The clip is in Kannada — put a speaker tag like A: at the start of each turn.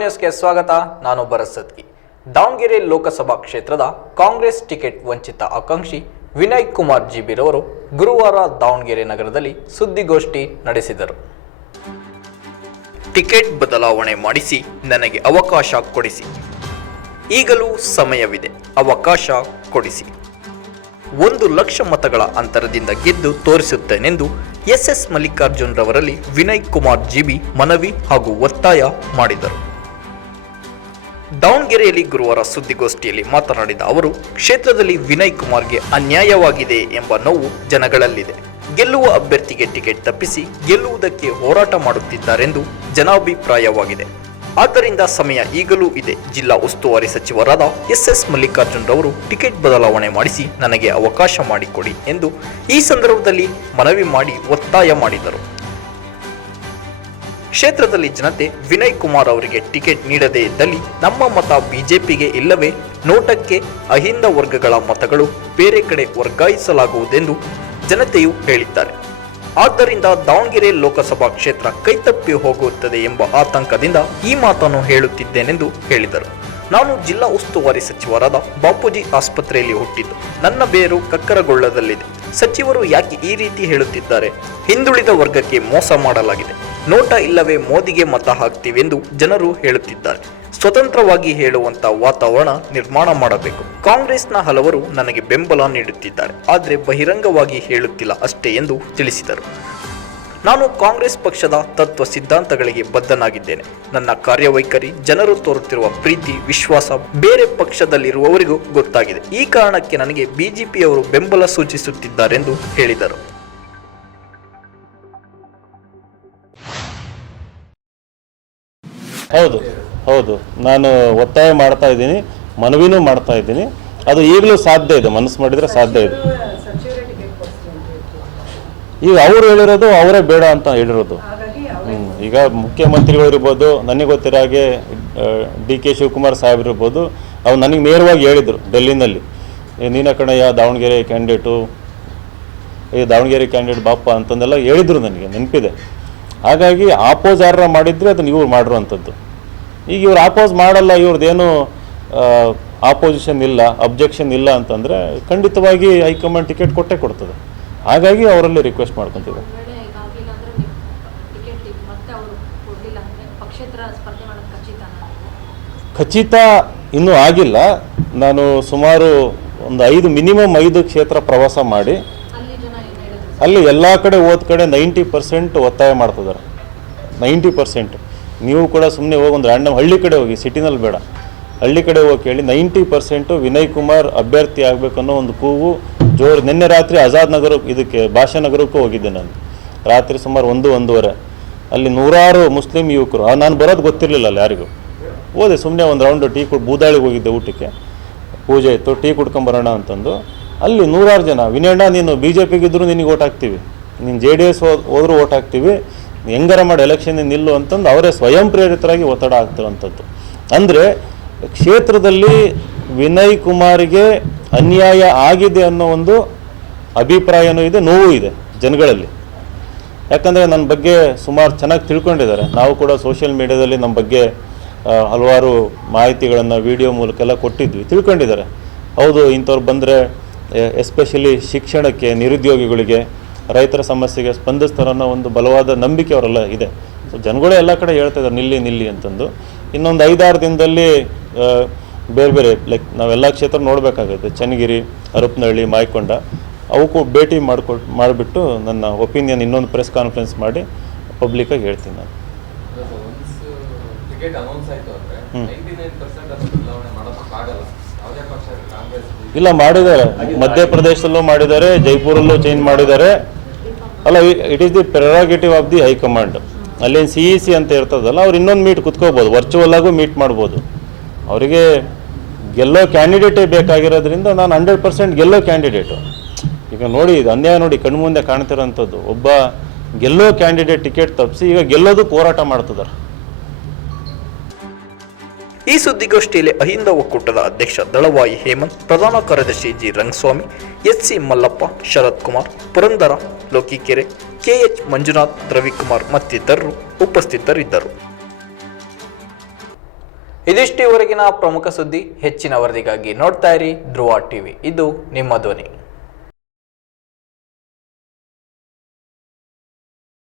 A: ನ್ಯೂಸ್ಗೆ ಸ್ವಾಗತ, ನಾನು ಭರತ್ ಸತ್ಗಿ ದಾವಣಗೆರೆ ಲೋಕಸಭಾ ಕ್ಷೇತ್ರದ ಕಾಂಗ್ರೆಸ್ ಟಿಕೆಟ್ ವಂಚಿತ ಆಕಾಂಕ್ಷಿ ವಿನಯ್ ಕುಮಾರ್ ಜಿಬಿರವರು ಗುರುವಾರ ದಾವಣಗೆರೆ ನಗರದಲ್ಲಿ ಸುದ್ದಿಗೋಷ್ಠಿ ನಡೆಸಿದರು. ಟಿಕೆಟ್ ಬದಲಾವಣೆ ಮಾಡಿಸಿ ನನಗೆ ಅವಕಾಶ ಕೊಡಿಸಿ. ಈಗಲೂ ಸಮಯವಿದೆ, ಅವಕಾಶ ಕೊಡಿಸಿ. ಒಂದು ಲಕ್ಷ ಮತಗಳ ಅಂತರದಿಂದ ಗೆದ್ದು ತೋರಿಸುತ್ತೇನೆಂದು ಎಸ್ ಎಸ್ ಮಲ್ಲಿಕಾರ್ಜುನ್ ರವರಲ್ಲಿ ವಿನಯ್ ಕುಮಾರ್ ಜಿಬಿ ಮನವಿ ಹಾಗೂ ಒತ್ತಾಯ ಮಾಡಿದರು. ದಾವಣಗೆರೆಯಲ್ಲಿ ಗುರುವಾರ ಸುದ್ದಿಗೋಷ್ಠಿಯಲ್ಲಿ ಮಾತನಾಡಿದ ಅವರು, ಕ್ಷೇತ್ರದಲ್ಲಿ ವಿನಯ್ ಕುಮಾರ್ಗೆ ಅನ್ಯಾಯವಾಗಿದೆ ಎಂಬ ನೋವು ಜನಗಳಲ್ಲಿದೆ. ಗೆಲ್ಲುವ ಅಭ್ಯರ್ಥಿಗೆ ಟಿಕೆಟ್ ತಪ್ಪಿಸಿ ಗೆಲ್ಲುವುದಕ್ಕೆ ಹೋರಾಟ ಮಾಡುತ್ತಿದ್ದಾರೆಂದು ಜನಾಭಿಪ್ರಾಯವಾಗಿದೆ. ಆದ್ದರಿಂದ ಸಮಯ ಈಗಲೂ ಇದೆ. ಜಿಲ್ಲಾ ಉಸ್ತುವಾರಿ ಸಚಿವರಾದ ಎಸ್ ಎಸ್ ಮಲ್ಲಿಕಾರ್ಜುನ್ ರವರು ಟಿಕೆಟ್ ಬದಲಾವಣೆ ಮಾಡಿಸಿ ನನಗೆ ಅವಕಾಶ ಮಾಡಿಕೊಡಿ ಎಂದು ಈ ಸಂದರ್ಭದಲ್ಲಿ ಮನವಿ ಮಾಡಿ ಒತ್ತಾಯ ಮಾಡಿದರು. ಕ್ಷೇತ್ರದಲ್ಲಿ ಜನತೆ ವಿನಯ್ ಕುಮಾರ್ ಅವರಿಗೆ ಟಿಕೆಟ್ ನೀಡದೇ ಇದ್ದಲ್ಲಿ ನಮ್ಮ ಮತ ಬಿಜೆಪಿಗೆ ಇಲ್ಲವೇ? ನೋಟಕ್ಕೆ ಅಹಿಂದ ವರ್ಗಗಳ ಮತಗಳು ಬೇರೆ ಕಡೆ ವರ್ಗಾಯಿಸಲಾಗುವುದೆಂದು ಜನತೆಯು ಹೇಳಿದ್ದಾರೆ. ಆದ್ದರಿಂದ ದಾವಣಗೆರೆ ಲೋಕಸಭಾ ಕ್ಷೇತ್ರ ಕೈತಪ್ಪಿ ಹೋಗುತ್ತದೆ ಎಂಬ ಆತಂಕದಿಂದ ಈ ಮಾತನ್ನು ಹೇಳುತ್ತಿದ್ದೇನೆಂದು ಹೇಳಿದರು. ನಾನು ಜಿಲ್ಲಾ ಉಸ್ತುವಾರಿ ಸಚಿವರಾದ ಬಾಪೂಜಿ ಆಸ್ಪತ್ರೆಯಲ್ಲಿ ಹುಟ್ಟಿದ್ದು. ನನ್ನ ಬೇರು ಕಕ್ಕರಗೊಳ್ಳದಲ್ಲಿದೆ. ಸಚಿವರು ಯಾಕೆ ಈ ರೀತಿ ಹೇಳುತ್ತಿದ್ದಾರೆ? ಹಿಂದುಳಿದ ವರ್ಗಕ್ಕೆ ಮೋಸ ಮಾಡಲಾಗಿದೆ. ನೋಟ ಇಲ್ಲವೇ ಮೋದಿಗೆ ಮತ ಹಾಕ್ತೀವೆಂದು ಜನರು ಹೇಳುತ್ತಿದ್ದಾರೆ. ಸ್ವತಂತ್ರವಾಗಿ ಹೇಳುವಂತ ವಾತಾವರಣ ನಿರ್ಮಾಣ ಮಾಡಬೇಕು. ಕಾಂಗ್ರೆಸ್ನ ಹಲವರು ನನಗೆ ಬೆಂಬಲ ನೀಡುತ್ತಿದ್ದಾರೆ. ಆದರೆ ಬಹಿರಂಗವಾಗಿ ಹೇಳುತ್ತಿಲ್ಲ ಅಷ್ಟೇ ಎಂದು ತಿಳಿಸಿದರು. ನಾನು ಕಾಂಗ್ರೆಸ್ ಪಕ್ಷದ ತತ್ವ ಸಿದ್ಧಾಂತಗಳಿಗೆ ಬದ್ಧನಾಗಿದ್ದೇನೆ. ನನ್ನ ಕಾರ್ಯವೈಖರಿ, ಜನರು ತೋರುತ್ತಿರುವ ಪ್ರೀತಿ, ವಿಶ್ವಾಸ ಬೇರೆ ಪಕ್ಷದಲ್ಲಿರುವವರಿಗೂ ಗೊತ್ತಾಗಿದೆ. ಈ ಕಾರಣಕ್ಕೆ ನನಗೆ ಬಿಜೆಪಿಯವರು ಬೆಂಬಲ ಸೂಚಿಸುತ್ತಿದ್ದಾರೆಂದು ಹೇಳಿದರು.
B: ಹೌದು ಹೌದು. ನಾನು ಒತ್ತಾಯ ಮಾಡ್ತಾ ಇದ್ದೀನಿ, ಮನವಿನೂ ಮಾಡ್ತಾ ಇದ್ದೀನಿ. ಅದು ಈಗಲೂ ಸಾಧ್ಯ ಇದೆ, ಮನಸ್ಸು ಮಾಡಿದರೆ ಸಾಧ್ಯ ಇದೆ. ಈಗ ಅವರು ಹೇಳಿರೋದು ಅವರೇ ಬೇಡ ಅಂತ ಹೇಳಿರೋದು. ಈಗ ಮುಖ್ಯಮಂತ್ರಿಗಳು ಇರ್ಬೋದು, ನನಗೆ ಗೊತ್ತಿರೋ ಹಾಗೆ ಡಿ ಕೆ ಶಿವಕುಮಾರ್ ಸಾಹೇಬ್ ಇರ್ಬೋದು, ಅವ್ರು ನನಗೆ ನೇರವಾಗಿ ಹೇಳಿದರು ಡೆಲ್ಲಿನಲ್ಲಿ. ನೀನ ಕಣಯ್ಯ, ದಾವಣಗೆರೆ ಕ್ಯಾಂಡಿಡೇಟು ಈ ದಾವಣಗೆರೆ ಕ್ಯಾಂಡಿಡೇಟ್ ಬಾಪ ಅಂತಂದೆಲ್ಲ ಹೇಳಿದರು ನನಗೆ, ನೆನಪಿದೆ. ಹಾಗಾಗಿ ಆಪೋಸ್ ಯಾರ ಮಾಡಿದರೆ ಅದನ್ನು ಇವ್ರು ಮಾಡಿರುವಂಥದ್ದು. ಈಗ ಇವ್ರು ಆಪೋಸ್ ಮಾಡಲ್ಲ ಇವ್ರದ್ದೇನು ಆಪೋಸಿಷನ್ ಇಲ್ಲ ಅಬ್ಜೆಕ್ಷನ್ ಇಲ್ಲ ಅಂತಂದರೆ ಖಂಡಿತವಾಗಿ ಹೈಕಮಾಂಡ್ ಟಿಕೆಟ್ ಕೊಟ್ಟೇ ಕೊಡ್ತದೆ. ಹಾಗಾಗಿ ಅವರಲ್ಲಿ ರಿಕ್ವೆಸ್ಟ್
C: ಖಚಿತನಾ
B: ಖಚಿತ ಇನ್ನೂ ಆಗಿಲ್ಲ. ನಾನು ಸುಮಾರು ಒಂದು ಐದು ಮಿನಿಮಮ್ ಐದು ಕ್ಷೇತ್ರ ಪ್ರವಾಸ ಮಾಡಿ
C: ಅಲ್ಲಿ ಜನ ಏನ್ ಹೇಳಿದ್ರು
B: ಅಲ್ಲಿ ಎಲ್ಲ ಕಡೆ ಹೋದ ಕಡೆ ನೈಂಟಿ ಪರ್ಸೆಂಟ್ ಒತ್ತಾಯ ಮಾಡ್ತಿದ್ದಾರೆ ನೈಂಟಿ ಪರ್ಸೆಂಟ್. ನೀವು ಕೂಡ ಸುಮ್ಮನೆ ಹೋಗಿ ಒಂದು ರ್ಯಾಂಡಮ್ ಹಳ್ಳಿ ಕಡೆ ಹೋಗಿ, ಸಿಟಿನಲ್ಲಿ ಬೇಡ. ಹಳ್ಳಿ ಕಡೆ ಹೋಗಿ ಕೇಳಿ ನೈಂಟಿ ಪರ್ಸೆಂಟು ವಿನಯ್ ಕುಮಾರ್ ಅಭ್ಯರ್ಥಿ ಆಗಬೇಕನ್ನೋ ಒಂದು ಕೂಗು ಜೋರು. ನಿನ್ನೆ ರಾತ್ರಿ ಆಜಾದ್ ನಗರ ಇದಕ್ಕೆ ಭಾಷಾನಗರಕ್ಕೂ ಹೋಗಿದ್ದೆ ನಾನು. ರಾತ್ರಿ ಸುಮಾರು ಒಂದು, ಒಂದೂವರೆ. ಅಲ್ಲಿ ನೂರಾರು ಮುಸ್ಲಿಂ ಯುವಕರು ನಾನು ಬರೋದು ಗೊತ್ತಿರಲಿಲ್ಲ ಅಲ್ಲಿ ಯಾರಿಗೂ. ಹೋದೆ ಸುಮ್ಮನೆ ಒಂದು ರೌಂಡು ಟೀ ಕುಡ್, ಬೂದಾಳಿಗೆ ಹೋಗಿದ್ದೆ ಊಟಕ್ಕೆ. ಪೂಜೆ ಇತ್ತು, ಟೀ ಕುಡ್ಕೊಂಬರೋಣ ಅಂತಂದು. ಅಲ್ಲಿ ನೂರಾರು ಜನ, ವಿನಯಣ್ಣ, ನೀನು ಬಿ ಜೆ ಪಿಗಿದ್ರು ನಿನಗೆ ಓಟ್ ಹಾಕ್ತೀವಿ. ನೀನು ಜೆ ಡಿ ಎಸ್ ಹೋದ್ರೂ ಓಟ್ ಹಾಕ್ತೀವಿ. ಹೆಂಗಾರ ಮಾಡಿ ಎಲೆಕ್ಷನ್ ನಿಲ್ಲು ಅಂತಂದು ಅವರೇ ಸ್ವಯಂ ಪ್ರೇರಿತರಾಗಿ ಒತ್ತಡ ಆಗ್ತಿರೋಂಥದ್ದು ಅಂದರೆ ಕ್ಷೇತ್ರದಲ್ಲಿ ವಿನಯ್ ಕುಮಾರಿಗೆ ಅನ್ಯಾಯ ಆಗಿದೆ ಅನ್ನೋ ಒಂದು ಅಭಿಪ್ರಾಯನೂ ಇದೆ, ನೋವು ಇದೆ ಜನಗಳಲ್ಲಿ. ಯಾಕಂದರೆ ನನ್ನ ಬಗ್ಗೆ ಸುಮಾರು ಚೆನ್ನಾಗಿ ತಿಳ್ಕೊಂಡಿದ್ದಾರೆ. ನಾವು ಕೂಡ ಸೋಷಿಯಲ್ ಮೀಡಿಯಾದಲ್ಲಿ ನಮ್ಮ ಬಗ್ಗೆ ಹಲವಾರು ಮಾಹಿತಿಗಳನ್ನು ವಿಡಿಯೋ ಮೂಲಕ ಎಲ್ಲ ಕೊಟ್ಟಿದ್ವಿ, ತಿಳ್ಕೊಂಡಿದ್ದಾರೆ. ಹೌದು, ಇಂಥವ್ರು ಬಂದರೆ ಎಸ್ಪೆಷಲಿ ಶಿಕ್ಷಣಕ್ಕೆ ನಿರುದ್ಯೋಗಿಗಳಿಗೆ ರೈತರ ಸಮಸ್ಯೆಗೆ ಸ್ಪಂದಿಸ್ತಾರೆ ಅನ್ನೋ ಒಂದು ಬಲವಾದ ನಂಬಿಕೆ ಅವರೆಲ್ಲ ಇದೆ. ಸೊ ಜನಗಳೇ ಎಲ್ಲ ಕಡೆ ಹೇಳ್ತಾ ಇದ್ದಾರೆ ನಿಲ್ಲಿ ನಿಲ್ಲಿ ಅಂತಂದು. ಇನ್ನೊಂದು ಐದಾರು ದಿನದಲ್ಲಿ ಬೇರೆ ಬೇರೆ ಲೈಕ್ ನಾವೆಲ್ಲ ಕ್ಷೇತ್ರ ನೋಡಬೇಕಾಗುತ್ತೆ. ಚನ್ನಗಿರಿ ಹರಪನಹಳ್ಳಿ ಮಾಯ್ಕೊಂಡ ಅವಕ್ಕೂ ಭೇಟಿ ಮಾಡ್ಕೊ ಮಾಡಿಬಿಟ್ಟು ನನ್ನ ಒಪಿನಿಯನ್ ಇನ್ನೊಂದು ಪ್ರೆಸ್ ಕಾನ್ಫರೆನ್ಸ್ ಮಾಡಿ ಪಬ್ಲಿಕ್ಕಾಗಿ ಹೇಳ್ತೀನಿ ನಾನು.
D: ಒನ್ಸ್
B: ಇಲ್ಲ, ಮಾಡಿದ್ದಾರೆ. ಮಧ್ಯಪ್ರದೇಶದಲ್ಲೂ ಮಾಡಿದ್ದಾರೆ, ಜೈಪುರಲ್ಲೂ ಚೇಂಜ್ ಮಾಡಿದ್ದಾರೆ. ಅಲ್ಲ it is the prerogative of the high command ಅಲ್ಲೇನು ಸಿ ಇ ಸಿ ಅಂತ ಇರ್ತದಲ್ಲ ಅವ್ರು ಇನ್ನೊಂದು ಮೀಟ್ ಕುತ್ಕೋಬೋದು ವರ್ಚುವಲ್ ಆಗೂ ಮೀಟ್ ಮಾಡ್ಬೋದು. ಅವರಿಗೆ ಗೆಲ್ಲೋ ಕ್ಯಾಂಡಿಡೇಟೇ ಬೇಕಾಗಿರೋದ್ರಿಂದ ನಾನು ಹಂಡ್ರೆಡ್ ಪರ್ಸೆಂಟ್ ಗೆಲ್ಲೋ ಕ್ಯಾಂಡಿಡೇಟು ಈಗ ನೋಡಿ, ಇದು ಅನ್ಯಾಯ ನೋಡಿ, ಕಣ್ಮುಂದೆ ಕಾಣ್ತಿರೋಂಥದ್ದು. ಒಬ್ಬ ಗೆಲ್ಲೋ ಕ್ಯಾಂಡಿಡೇಟ್ ಟಿಕೆಟ್ ತಪ್ಪಿಸಿ, ಈಗ ಗೆಲ್ಲೋದಕ್ಕೆ ಹೋರಾಟ ಮಾಡ್ತಿದ್ದಾರೆ
A: ಈ ಸುದ್ದಿಗೋಷ್ಠಿಯಲ್ಲಿ ಅಹಿಂದ ಒಕ್ಕೂಟದ ಅಧ್ಯಕ್ಷ ದಳವಾಯಿ ಹೇಮಂತ್, ಪ್ರಧಾನ ಕಾರ್ಯದರ್ಶಿ G. Rangaswamy H C. Mallappa, Sharath Kumar, Purandara, Lokikere KH Manjunath, Ravikumar ಮತ್ತಿತರರು ಉಪಸ್ಥಿತರಿದ್ದರು. ಇದಿಷ್ಟು ಇವರೆಗಿನ ಪ್ರಮುಖ ಸುದ್ದಿ ಹೆಚ್ಚಿನ ವರದಿಗಾಗಿ ನೋಡ್ತಾ ಇರಿ ಧ್ರುವ ಟಿವಿ. ಇದು ನಿಮ್ಮ ಧ್ವನಿ.